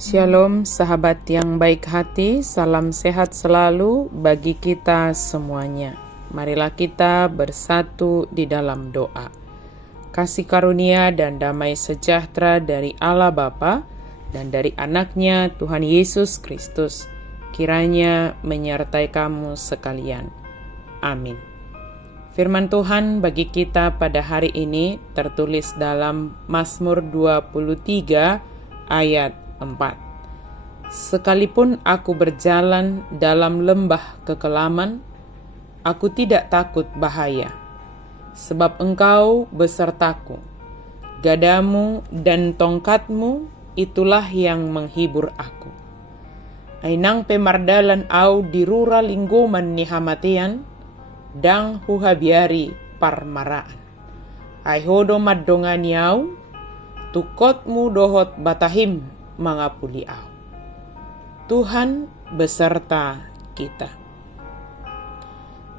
Shalom sahabat yang baik hati, salam sehat selalu bagi kita semuanya. Marilah kita bersatu di dalam doa. Kasih karunia dan damai sejahtera dari Allah Bapa dan dari anaknya Tuhan Yesus Kristus kiranya menyertai kamu sekalian. Amin. Firman Tuhan bagi kita pada hari ini tertulis dalam Mazmur 23 ayat 4. Sekalipun aku berjalan dalam lembah kekelaman, aku tidak takut bahaya, sebab Engkau besertaku. Gadamu dan tongkatmu itulah yang menghibur aku. Ainang pemardalan au dirura linggoman ni hamatian, dang huhabiari parmaraan. Aihodo maddongan yau, tukotmu dohot batahim mangapuli au. Tuhan beserta kita.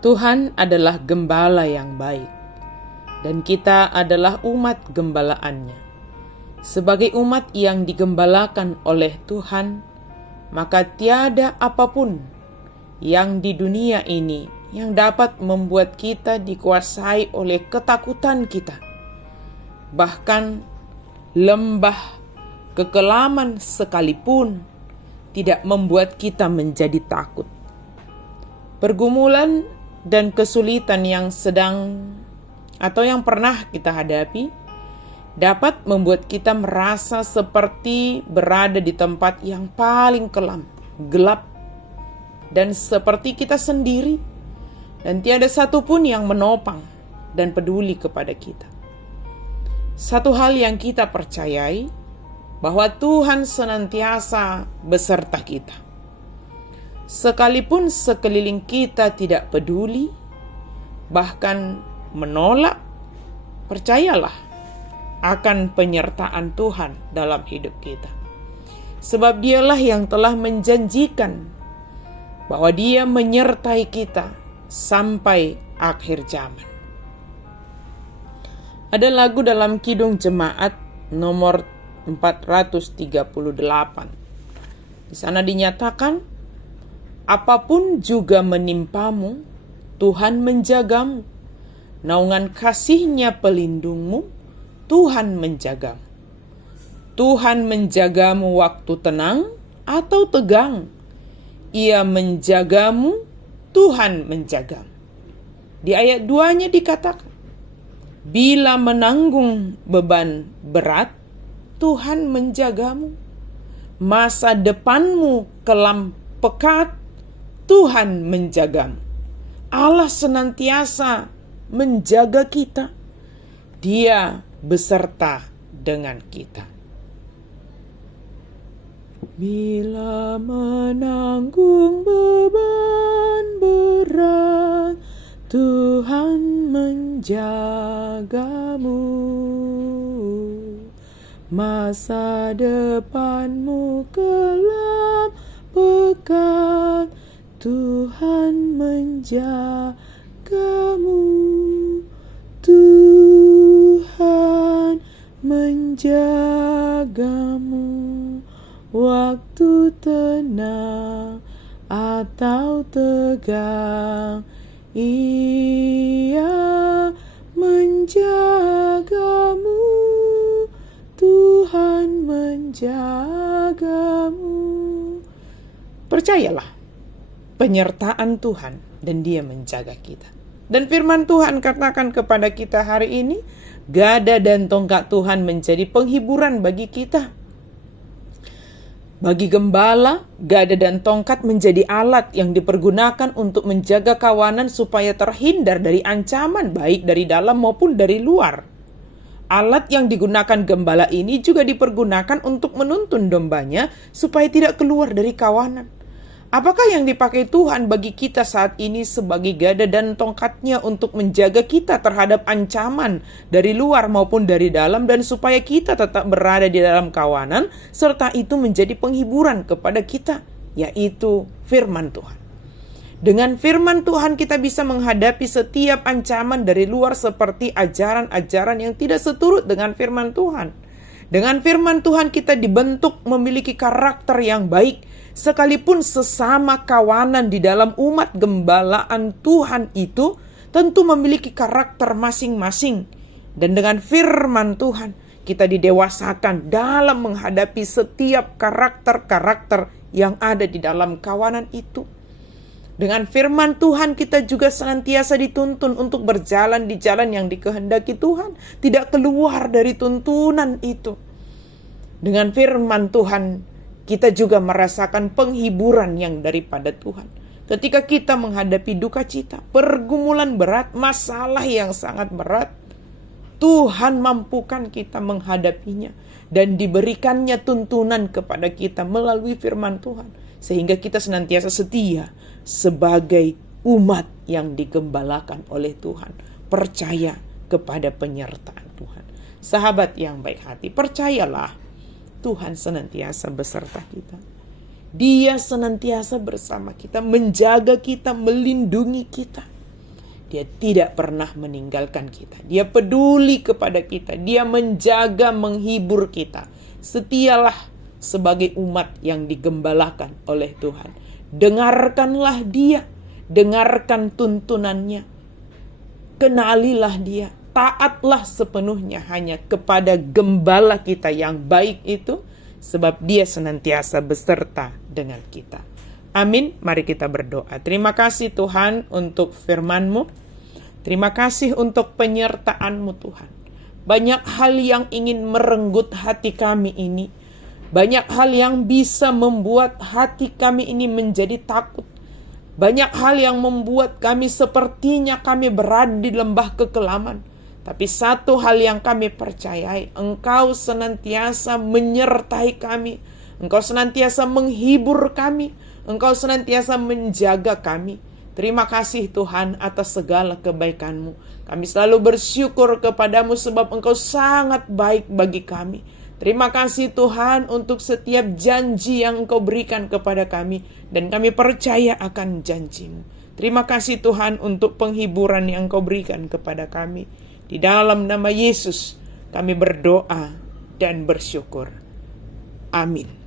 Tuhan adalah gembala yang baik, dan kita adalah umat gembalaannya. Sebagai umat yang digembalakan oleh Tuhan, maka tiada apapun yang di dunia ini yang dapat membuat kita dikuasai oleh ketakutan kita. Bahkan lembah kekelaman sekalipun tidak membuat kita menjadi takut. Pergumulan dan kesulitan yang sedang atau yang pernah kita hadapi dapat membuat kita merasa seperti berada di tempat yang paling kelam, gelap, dan seperti kita sendiri, dan tiada satupun yang menopang dan peduli kepada kita. Satu hal yang kita percayai, bahwa Tuhan senantiasa beserta kita. Sekalipun sekeliling kita tidak peduli, bahkan menolak, percayalah akan penyertaan Tuhan dalam hidup kita. Sebab Dialah yang telah menjanjikan bahwa Dia menyertai kita sampai akhir zaman. Ada lagu dalam Kidung Jemaat nomor 438. Di sana dinyatakan, apapun juga menimpamu, Tuhan menjagamu. Naungan kasih-Nya pelindungmu, Tuhan menjagamu. Tuhan menjagamu waktu tenang atau tegang. Ia menjagamu, Tuhan menjagamu. Di ayat 2-nya dikatakan, bila menanggung beban berat, Tuhan menjagamu. Masa depanmu kelam pekat, Tuhan menjagamu. Allah senantiasa menjaga kita. Dia beserta dengan kita. Bila menanggung beban berat, Tuhan menjagamu. Masa depanmu kelam pekat, Tuhan menjagamu. Tuhan menjagamu. Waktu tenang atau tegang, Ia menjagamu. Tuhan menjagamu. Percayalah penyertaan Tuhan dan Dia menjaga kita. Dan firman Tuhan katakan kepada kita hari ini, gada dan tongkat Tuhan menjadi penghiburan bagi kita. Bagi gembala, gada dan tongkat menjadi alat yang dipergunakan untuk menjaga kawanan supaya terhindar dari ancaman baik dari dalam maupun dari luar. Alat yang digunakan gembala ini juga dipergunakan untuk menuntun dombanya supaya tidak keluar dari kawanan. Apakah yang dipakai Tuhan bagi kita saat ini sebagai gada dan tongkat-Nya untuk menjaga kita terhadap ancaman dari luar maupun dari dalam, dan supaya kita tetap berada di dalam kawanan, serta itu menjadi penghiburan kepada kita, yaitu firman Tuhan. Dengan firman Tuhan kita bisa menghadapi setiap ancaman dari luar seperti ajaran-ajaran yang tidak seturut dengan firman Tuhan. Dengan firman Tuhan kita dibentuk memiliki karakter yang baik, sekalipun sesama kawanan di dalam umat gembalaan Tuhan itu tentu memiliki karakter masing-masing. Dan dengan firman Tuhan kita didewasakan dalam menghadapi setiap karakter-karakter yang ada di dalam kawanan itu. Dengan firman Tuhan kita juga senantiasa dituntun untuk berjalan di jalan yang dikehendaki Tuhan, tidak keluar dari tuntunan itu. Dengan firman Tuhan kita juga merasakan penghiburan yang daripada Tuhan. Ketika kita menghadapi duka cita, pergumulan berat, masalah yang sangat berat, Tuhan mampukan kita menghadapinya dan diberikannya tuntunan kepada kita melalui firman Tuhan, sehingga kita senantiasa setia sebagai umat yang digembalakan oleh Tuhan, percaya kepada penyertaan Tuhan. Sahabat yang baik hati, percayalah Tuhan senantiasa beserta kita. Dia senantiasa bersama kita, menjaga kita, melindungi kita. Dia tidak pernah meninggalkan kita. Dia peduli kepada kita. Dia menjaga, menghibur kita. Setialah sebagai umat yang digembalakan oleh Tuhan. Dengarkanlah dia. Dengarkan tuntunannya. Kenalilah dia. Taatlah sepenuhnya hanya kepada gembala kita yang baik itu. Sebab dia senantiasa beserta dengan kita. Amin. Mari kita berdoa. Terima kasih Tuhan untuk firman-Mu. Terima kasih untuk penyertaan-Mu Tuhan. Banyak hal yang ingin merenggut hati kami ini. Banyak hal yang bisa membuat hati kami ini menjadi takut. Banyak hal yang membuat kami sepertinya kami berada di lembah kekelaman. Tapi satu hal yang kami percayai, Engkau senantiasa menyertai kami. Engkau senantiasa menghibur kami. Engkau senantiasa menjaga kami. Terima kasih Tuhan atas segala kebaikan-Mu. Kami selalu bersyukur kepadamu sebab Engkau sangat baik bagi kami. Terima kasih Tuhan untuk setiap janji yang Engkau berikan kepada kami. Dan kami percaya akan janji-Mu. Terima kasih Tuhan untuk penghiburan yang Engkau berikan kepada kami. Di dalam nama Yesus kami berdoa dan bersyukur. Amin.